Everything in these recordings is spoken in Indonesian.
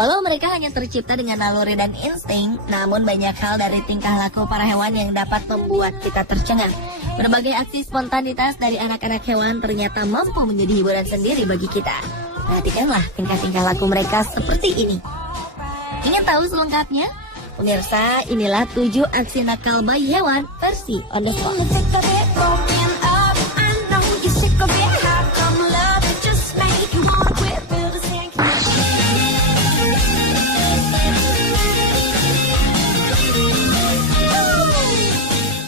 Walau mereka hanya tercipta dengan naluri dan insting, namun banyak hal dari tingkah laku para hewan yang dapat membuat kita tercengang. Berbagai aksi spontanitas dari anak-anak hewan ternyata mampu menjadi hiburan sendiri bagi kita. Perhatikanlah tingkah-tingkah laku mereka seperti ini. Ingin tahu selengkapnya? Pemirsa, inilah 7 aksi nakal bayi hewan versi on the spot.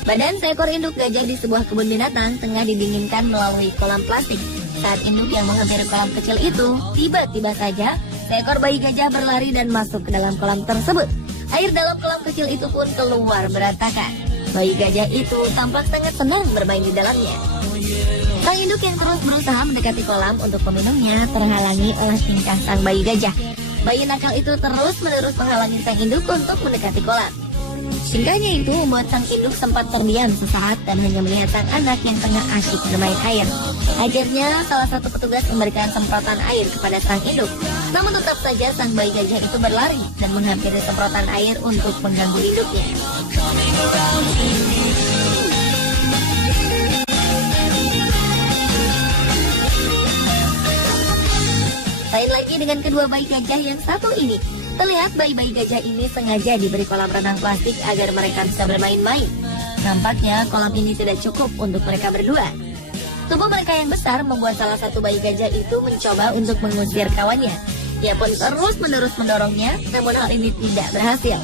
Badan seekor induk gajah di sebuah kebun binatang tengah didinginkan melalui kolam plastik. Saat induk yang menghampiri kolam kecil itu, tiba-tiba saja seekor bayi gajah berlari dan masuk ke dalam kolam tersebut. Air dalam kolam kecil itu pun keluar berantakan. Bayi gajah itu tampak sangat senang bermain di dalamnya. Sang induk yang terus berusaha mendekati kolam untuk meminumnya terhalangi oleh tingkah sang bayi gajah. Bayi nakal itu terus-menerus menghalangi sang induk untuk mendekati kolam. Singkatnya itu membuat sang induk sempat terdiam sesaat dan hanya melihat sang anak yang tengah asyik bermain air. Akhirnya salah satu petugas memberikan semprotan air kepada sang induk. Namun tetap saja sang bayi gajah itu berlari dan menghampiri semprotan air untuk mengganggu induknya. Lain lagi dengan kedua bayi gajah yang satu ini. Terlihat bayi-bayi gajah ini sengaja diberi kolam renang plastik agar mereka bisa bermain-main. Nampaknya kolam ini tidak cukup untuk mereka berdua. Tubuh mereka yang besar membuat salah satu bayi gajah itu mencoba untuk mengusir kawannya. Ia pun terus-menerus mendorongnya, namun hal ini tidak berhasil.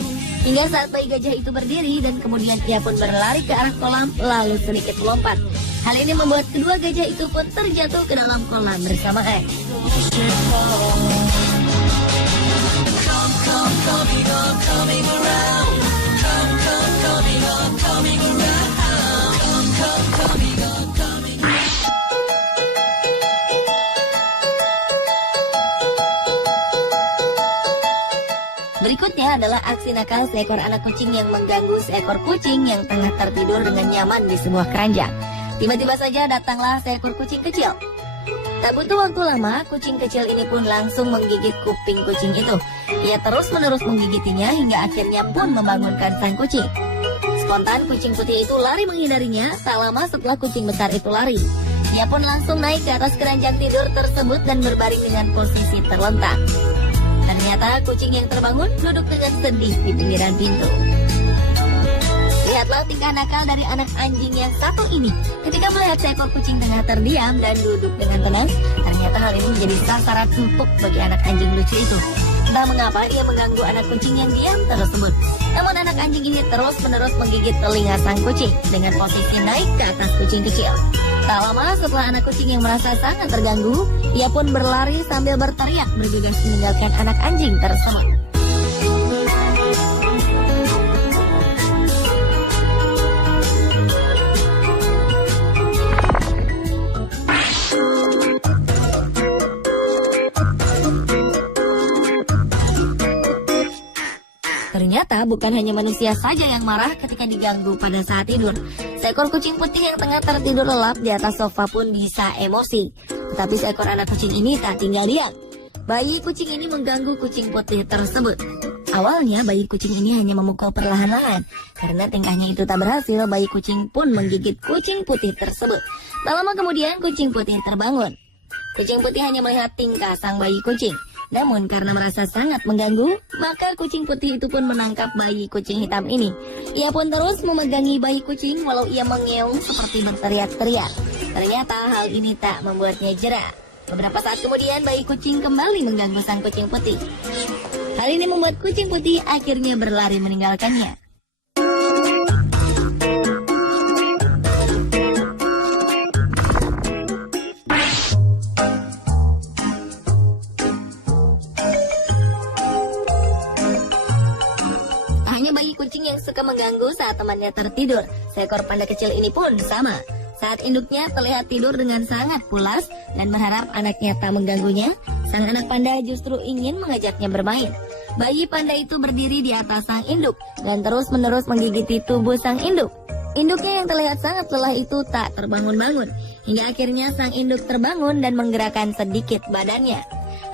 Hingga saat bayi gajah itu berdiri dan kemudian ia pun berlari ke arah kolam lalu sedikit melompat. Hal ini membuat kedua gajah itu pun terjatuh ke dalam kolam bersamaan. Berikutnya adalah aksi nakal seekor anak kucing yang mengganggu seekor kucing yang tengah tertidur dengan nyaman di sebuah keranjang. Tiba-tiba saja datanglah seekor kucing kecil. Tak butuh waktu lama, kucing kecil ini pun langsung menggigit kuping kucing itu. Ia terus-menerus menggigitinya hingga akhirnya pun membangunkan sang kucing. Spontan kucing putih itu lari menghindarinya. Tak lama setelah kucing besar itu lari, ia pun langsung naik ke atas keranjang tidur tersebut dan berbaring dengan posisi terlentang. Ternyata kucing yang terbangun duduk dengan sedih di pinggiran pintu. Lihatlah tingkah nakal dari anak anjing yang satu ini. Ketika melihat seekor kucing tengah terdiam dan duduk dengan tenang, ternyata hal ini menjadi sasaran empuk bagi anak anjing lucu itu. Entah mengapa ia mengganggu anak kucing yang diam tersebut. Namun anak anjing ini terus-menerus menggigit telinga sang kucing dengan posisi naik ke atas kucing kecil. Tak lama setelah anak kucing yang merasa sangat terganggu, ia pun berlari sambil berteriak bergegas meninggalkan anak anjing tersebut. Ternyata bukan hanya manusia saja yang marah ketika diganggu pada saat tidur. Seekor kucing putih yang tengah tertidur lelap di atas sofa pun bisa emosi. Tetapi seekor anak kucing ini tak tinggal diam. Bayi kucing ini mengganggu kucing putih tersebut. Awalnya bayi kucing ini hanya memukul perlahan-lahan. Karena tingkahnya itu tak berhasil, bayi kucing pun menggigit kucing putih tersebut. Tak lama kemudian kucing putih terbangun. Kucing putih hanya melihat tingkah sang bayi kucing. Namun karena merasa sangat mengganggu, maka kucing putih itu pun menangkap bayi kucing hitam ini. Ia pun terus memegangi bayi kucing walau ia mengeong seperti berteriak-teriak. Ternyata hal ini tak membuatnya jera. Beberapa saat kemudian bayi kucing kembali mengganggu sang kucing putih. Hal ini membuat kucing putih akhirnya berlari meninggalkannya. Kucing yang suka mengganggu saat temannya tertidur. Seekor panda kecil ini pun sama. Saat induknya terlihat tidur dengan sangat pulas dan berharap anaknya tak mengganggunya, sang anak panda justru ingin mengajaknya bermain. Bayi panda itu berdiri di atas sang induk dan terus-menerus menggigiti tubuh sang induk. Induknya yang terlihat sangat lelah itu tak terbangun-bangun, hingga akhirnya sang induk terbangun dan menggerakkan sedikit badannya.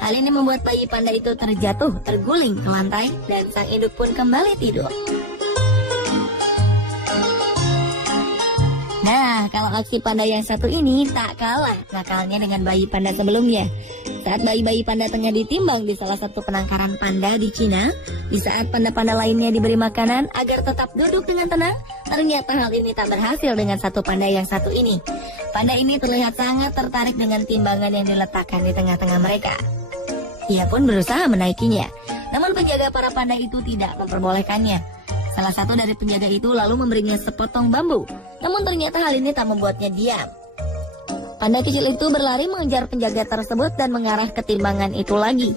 Hal ini membuat bayi panda itu terjatuh, terguling ke lantai, dan sang induk pun kembali tidur. Nah, kalau aksi panda yang satu ini tak kalah nakalnya dengan bayi panda sebelumnya. Saat bayi-bayi panda tengah ditimbang di salah satu penangkaran panda di Cina, di saat panda-panda lainnya diberi makanan agar tetap duduk dengan tenang, ternyata hal ini tak berhasil dengan satu panda yang satu ini. Panda ini terlihat sangat tertarik dengan timbangan yang diletakkan di tengah-tengah mereka. Ia pun berusaha menaikinya, namun penjaga para panda itu tidak memperbolehkannya. Salah satu dari penjaga itu lalu memberinya sepotong bambu, namun ternyata hal ini tak membuatnya diam. Panda kecil itu berlari mengejar penjaga tersebut dan mengarah ke timbangan itu lagi.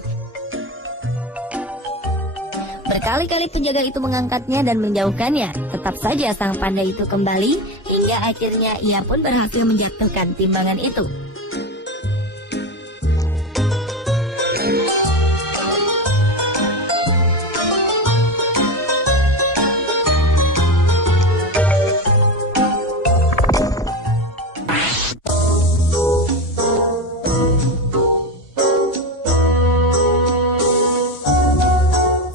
Berkali-kali penjaga itu mengangkatnya dan menjauhkannya. Tetap saja sang panda itu kembali, hingga akhirnya ia pun berhasil menjatuhkan timbangan itu.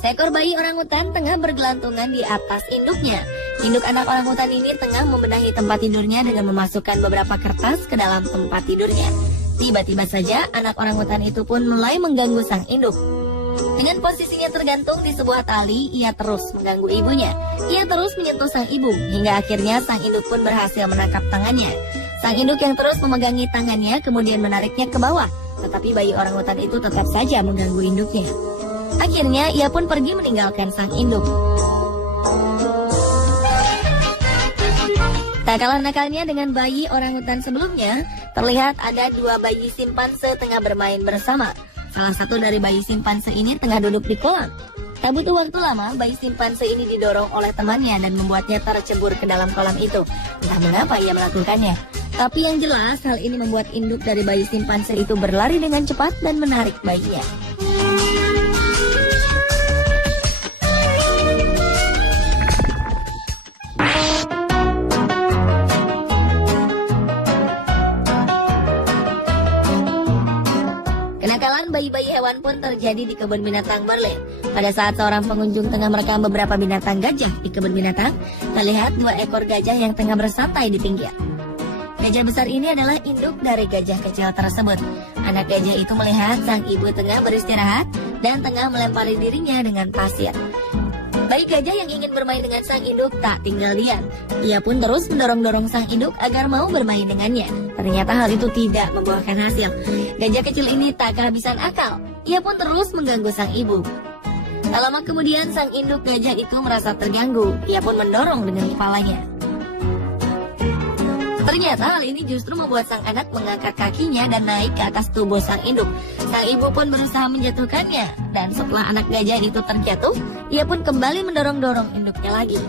Seekor bayi orangutan tengah bergelantungan di atas induknya. Induk anak orangutan ini tengah membenahi tempat tidurnya dengan memasukkan beberapa kertas ke dalam tempat tidurnya. Tiba-tiba saja anak orangutan itu pun mulai mengganggu sang induk. Dengan posisinya tergantung di sebuah tali, ia terus mengganggu ibunya. Ia terus menyentuh sang ibu, hingga akhirnya sang induk pun berhasil menangkap tangannya. Sang induk yang terus memegangi tangannya kemudian menariknya ke bawah, tetapi bayi orangutan itu tetap saja mengganggu induknya. Akhirnya ia pun pergi meninggalkan sang induk. Tak kalah nakalnya dengan bayi orangutan sebelumnya, terlihat ada dua bayi simpanse tengah bermain bersama. Salah satu dari bayi simpanse ini tengah duduk di kolam. Tak butuh waktu lama, bayi simpanse ini didorong oleh temannya dan membuatnya tercebur ke dalam kolam itu. Entah mengapa ia melakukannya. Tapi yang jelas, hal ini membuat induk dari bayi simpanse itu berlari dengan cepat dan menarik bayinya. Kenakalan bayi-bayi hewan pun terjadi di kebun binatang Berlin. Pada saat seorang pengunjung tengah merekam beberapa binatang gajah di kebun binatang, terlihat dua ekor gajah yang tengah bersantai di pinggir. Gajah besar ini adalah induk dari gajah kecil tersebut. Anak gajah itu melihat sang ibu tengah beristirahat dan tengah melempari dirinya dengan pasir. Bayi gajah yang ingin bermain dengan sang induk tak tinggal diam. Ia pun terus mendorong-dorong sang induk agar mau bermain dengannya. Ternyata hal itu tidak membuahkan hasil. Gajah kecil ini tak kehabisan akal. Ia pun terus mengganggu sang ibu. Tak lama kemudian sang induk gajah itu merasa terganggu. Ia pun mendorong dengan kepalanya. Ternyata hal ini justru membuat sang anak mengangkat kakinya dan naik ke atas tubuh sang induk. Sang ibu pun berusaha menjatuhkannya. Dan setelah anak gajah itu terjatuh, ia pun kembali mendorong-dorong induknya lagi.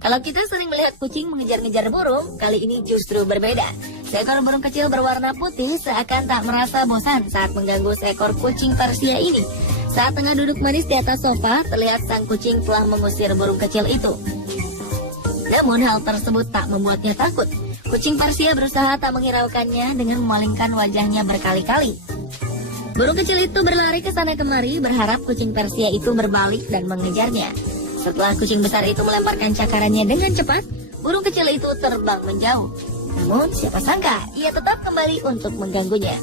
Kalau kita sering melihat kucing mengejar-ngejar burung, kali ini justru berbeda. Seekor burung kecil berwarna putih seakan tak merasa bosan saat mengganggu seekor kucing Persia ini. Saat tengah duduk manis di atas sofa, terlihat sang kucing telah mengusir burung kecil itu. Namun hal tersebut tak membuatnya takut. Kucing Persia berusaha tak menghiraukannya dengan memalingkan wajahnya berkali-kali. Burung kecil itu berlari ke sana kemari berharap kucing Persia itu berbalik dan mengejarnya. Setelah kucing besar itu melemparkan cakarannya dengan cepat, burung kecil itu terbang menjauh. Namun siapa sangka ia tetap kembali untuk mengganggunya.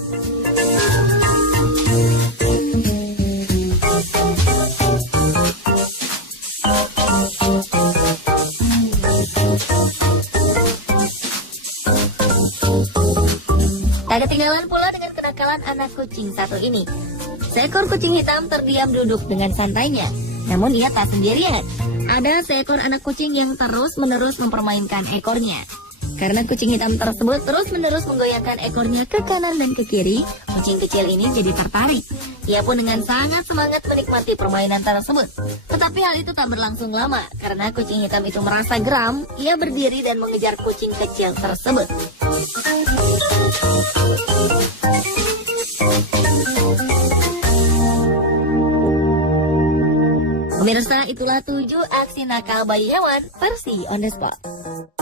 Tak ketinggalan pula dengan kenakalan anak kucing satu ini. Seekor kucing hitam terdiam duduk dengan santainya. Namun ia tak sendirian. Ada seekor anak kucing yang terus-menerus mempermainkan ekornya. Karena kucing hitam tersebut terus-menerus menggoyangkan ekornya ke kanan dan ke kiri, kucing kecil ini jadi tertarik. Ia pun dengan sangat semangat menikmati permainan tersebut. Tetapi hal itu tak berlangsung lama, karena kucing hitam itu merasa geram, ia berdiri dan mengejar kucing kecil tersebut. pemirsa, itulah 7 aksi nakal bayi hewan versi On The Spot.